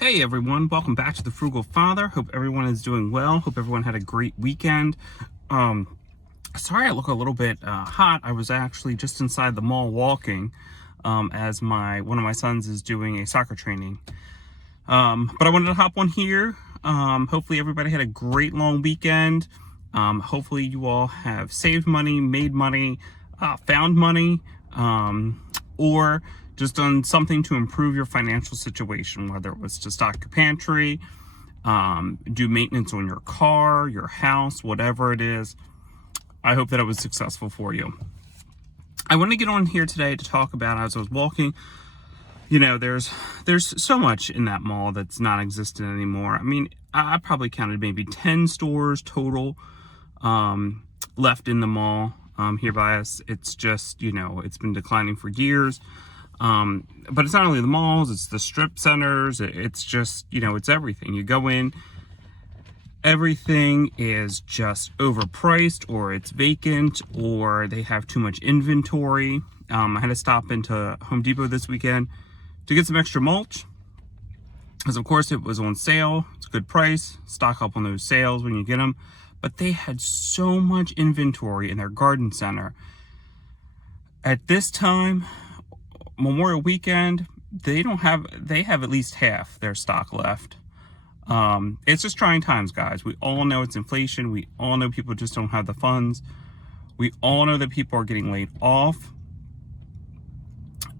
Hey everyone, welcome back to the Frugal Father. Hope everyone is doing well. Hope everyone had a great weekend. Sorry I look a little bit hot. I was actually just inside the mall walking as one of my sons is doing a soccer training. But I wanted to hop on here. Hopefully everybody had a great long weekend. Hopefully you all have saved money, made money, found money, or just done something to improve your financial situation, whether it was to stock your pantry, do maintenance on your car, your house, whatever it is. I hope that it was successful for you. I want to get on here today to talk about, as I was walking, there's so much in that mall that's not existent anymore. I mean, I probably counted maybe 10 stores total left in the mall here by us. It's just, it's been declining for years. But it's not only the malls, it's the strip centers. It's just, it's everything. You go in, everything is just overpriced, or it's vacant, or they have too much inventory. I had to stop into Home Depot this weekend to get some extra mulch, because of course it was on sale. It's a good price. Stock up on those sales when you get them. But they had so much inventory in their garden center. At this time, Memorial weekend, they have at least half their stock left. It's just trying times, guys. We all know it's inflation. We all know people just don't have the funds. We all know that people are getting laid off.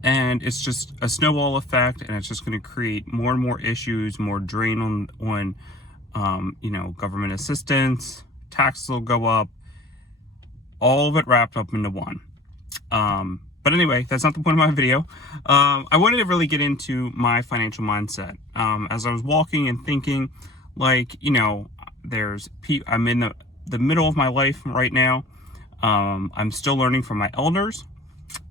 And it's just a snowball effect, and it's just going to create more and more issues, more drain on government assistance. Taxes will go up. All of it wrapped up into one. But anyway, that's not the point of my video. I wanted to really get into my financial mindset. As I was walking and thinking, I'm in the middle of my life right now. I'm still learning from my elders,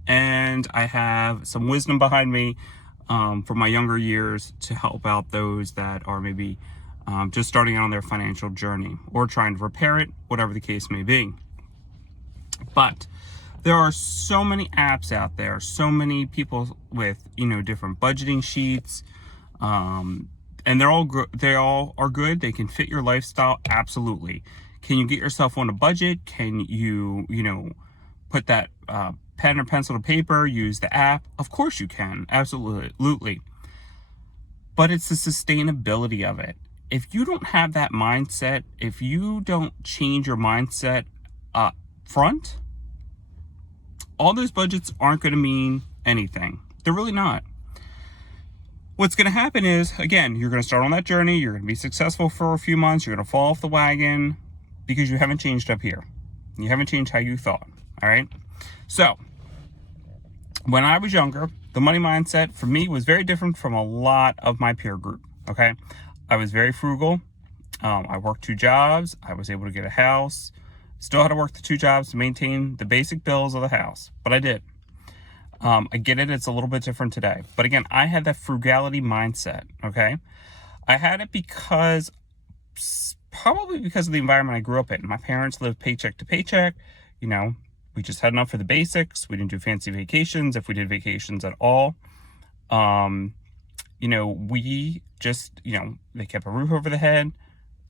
and I have some wisdom behind me from my younger years to help out those that are maybe just starting out on their financial journey or trying to repair it, whatever the case may be. But there are so many apps out there, so many people with, different budgeting sheets, and they all are good. They can fit your lifestyle. Absolutely. Can you get yourself on a budget? Can you, put that pen or pencil to paper, use the app? Of course you can. Absolutely. But it's the sustainability of it. If you don't have that mindset, if you don't change your mindset up front, all those budgets aren't going to mean anything. They're really not. What's going to happen is, again, you're going to start on that journey. You're going to be successful for a few months. You're going to fall off the wagon because you haven't changed up here. You haven't changed how you thought. All right. So when I was younger, the money mindset for me was very different from a lot of my peer group. Okay. I was very frugal. I worked 2 jobs. I was able to get a house. Still had to work the 2 jobs to maintain the basic bills of the house, but I did. I get it. It's a little bit different today. But again, I had that frugality mindset, okay? I had it probably because of the environment I grew up in. My parents lived paycheck to paycheck. We just had enough for the basics. We didn't do fancy vacations, if we did vacations at all. We just, they kept a roof over the head,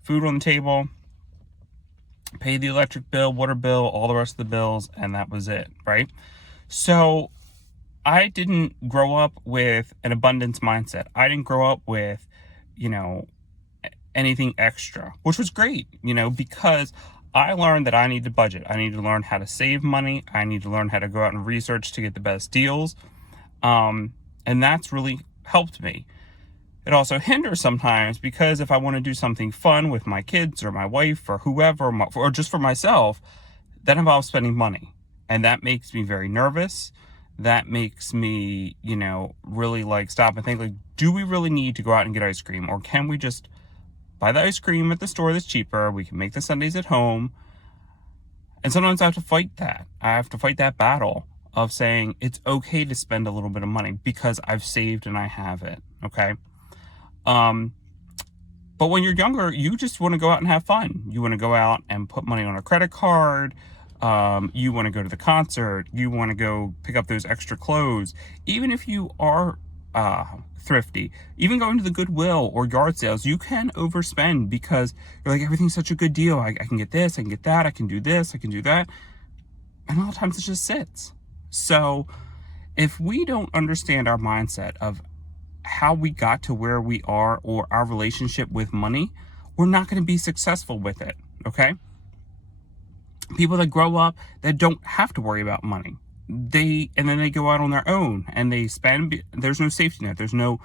food on the table, paid the electric bill, water bill, all the rest of the bills, and that was it, right? So I didn't grow up with an abundance mindset. I didn't grow up with, anything extra, which was great, because I learned that I need to budget. I need to learn how to save money. I need to learn how to go out and research to get the best deals. And that's really helped me. It also hinders sometimes because if I want to do something fun with my kids or my wife or whoever, or just for myself, that involves spending money. And that makes me very nervous. That makes me, really stop and think, do we really need to go out and get ice cream? Or can we just buy the ice cream at the store that's cheaper? We can make the sundaes at home. And sometimes I have to fight that. I have to fight that battle of saying it's okay to spend a little bit of money because I've saved and I have it. Okay. But when you're younger, you just want to go out and have fun. You want to go out and put money on a credit card. You want to go to the concert. You want to go pick up those extra clothes. Even if you are thrifty. Even going to the Goodwill or yard sales, you can overspend because you're like, everything's such a good deal. I can get this, I can get that, I can do this, I can do that. And a lot of times it just sits. So if we don't understand our mindset of how we got to where we are or our relationship with money, we're not going to be successful with it. Okay? People that grow up that don't have to worry about money, and then they go out on their own and they spend. There's no safety net. There's no,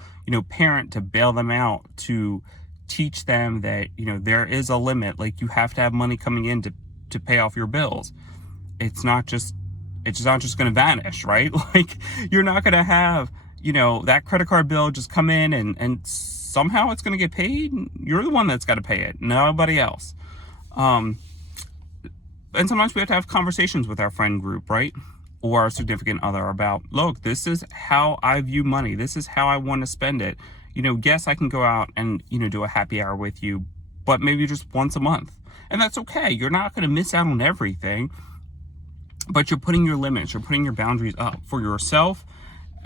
parent to bail them out, to teach them that, there is a limit. Like, you have to have money coming in to pay off your bills. It's not just going to vanish, right? Like, you're not going to have, that credit card bill just come in and somehow it's going to get paid. You're the one that's got to pay it, nobody else. And sometimes we have to have conversations with our friend group, right? Or our significant other about, look, this is how I view money. This is how I want to spend it. Yes, I can go out and, do a happy hour with you, but maybe just once a month. And that's okay. You're not going to miss out on everything, but you're putting your limits, you're putting your boundaries up for yourself,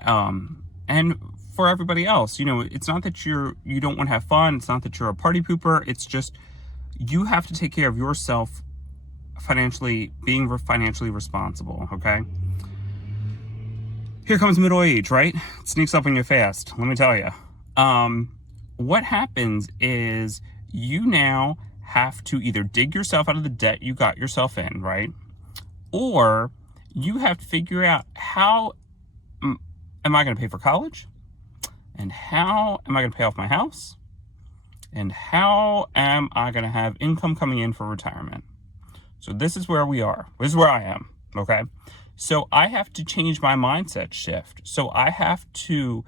and for everybody else. It's not that you don't want to have fun. It's not that you're a party pooper. It's just, you have to take care of yourself financially, being financially responsible. Okay. Here comes middle age, right? It sneaks up on you fast. Let me tell you. What happens is you now have to either dig yourself out of the debt you got yourself in, right? Or you have to figure out, how am I going to pay for college? And how am I going to pay off my house? And how am I going to have income coming in for retirement? So this is where we are. This is where I am, okay? So I have to change my mindset shift. So I have to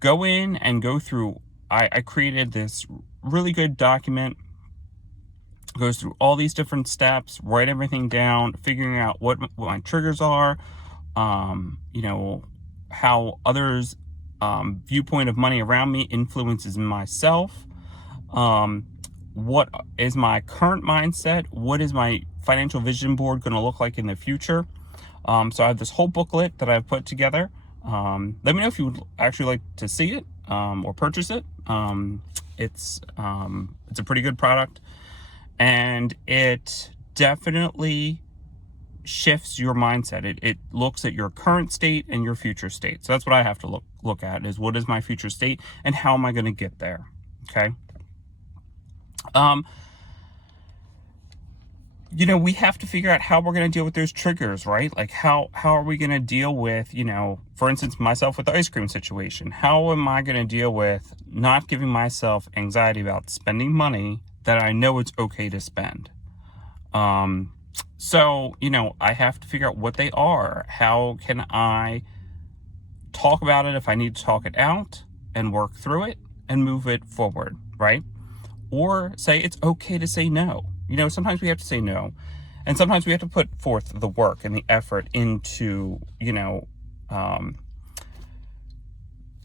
go in and go through, I created this really good document, goes through all these different steps, write everything down, figuring out what my triggers are, how others' viewpoint of money around me influences myself, what is my current mindset, what is my financial vision board going to look like in the future. So I have this whole booklet that I've put together. Let me know if you would actually like to see it or purchase it. It's a pretty good product, and it definitely shifts your mindset. It looks at your current state and your future state. So that's what I have to look at, is what is my future state and how am I going to get there? Okay. We have to figure out how we're going to deal with those triggers, right? Like, how are we going to deal with, for instance, myself with the ice cream situation? How am I going to deal with not giving myself anxiety about spending money that I know it's okay to spend? So, I have to figure out what they are. How can I talk about it if I need to talk it out and work through it and move it forward, right? Or say it's okay to say no. Sometimes we have to say no. And sometimes we have to put forth the work and the effort into,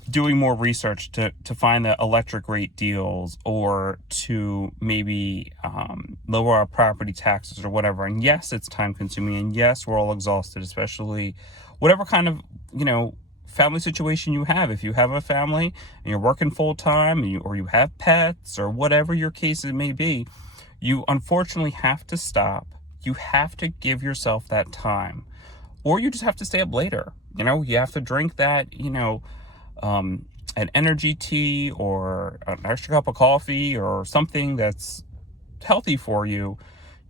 doing more research to find the electric rate deals, or to maybe lower our property taxes or whatever. And yes, it's time consuming. And yes, we're all exhausted, especially whatever kind of, family situation you have. If you have a family and you're working full time, or you have pets, or whatever your case it may be, you unfortunately have to stop. You have to give yourself that time, or you just have to stay up later. You have to drink that, an energy tea or an extra cup of coffee or something that's healthy for you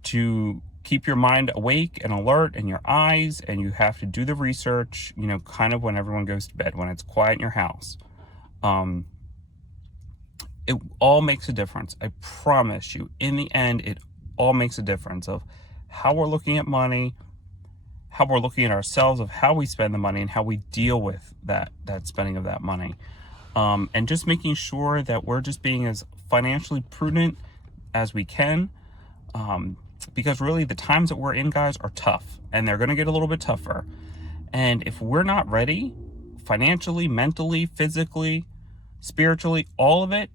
to keep your mind awake and alert and your eyes. And you have to do the research, kind of when everyone goes to bed, when it's quiet in your house. It all makes a difference. I promise you, in the end, it all makes a difference of how we're looking at money, how we're looking at ourselves, of how we spend the money, and how we deal with that spending of that money. And just making sure that we're just being as financially prudent as we can. Because really the times that we're in, guys, are tough, and they're going to get a little bit tougher. And if we're not ready financially, mentally, physically, spiritually, all of it,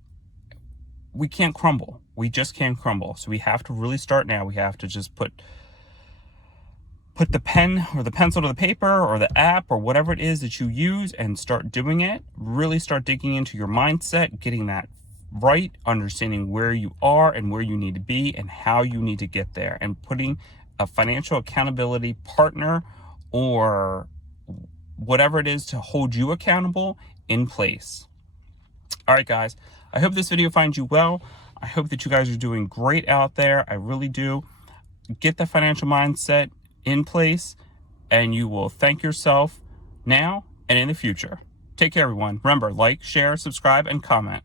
we can't crumble. We just can't crumble. So we have to really start now. We have to just put put the pen or the pencil to the paper or the app or whatever it is that you use and start doing it. Really start digging into your mindset, getting that right, understanding where you are and where you need to be and how you need to get there, and putting a financial accountability partner or whatever it is to hold you accountable in place. All right, guys, I hope this video finds you well. I hope that you guys are doing great out there. I really do. Get the financial mindset in place and you will thank yourself now and in the future. Take care, everyone. Remember, like, share, subscribe, and comment.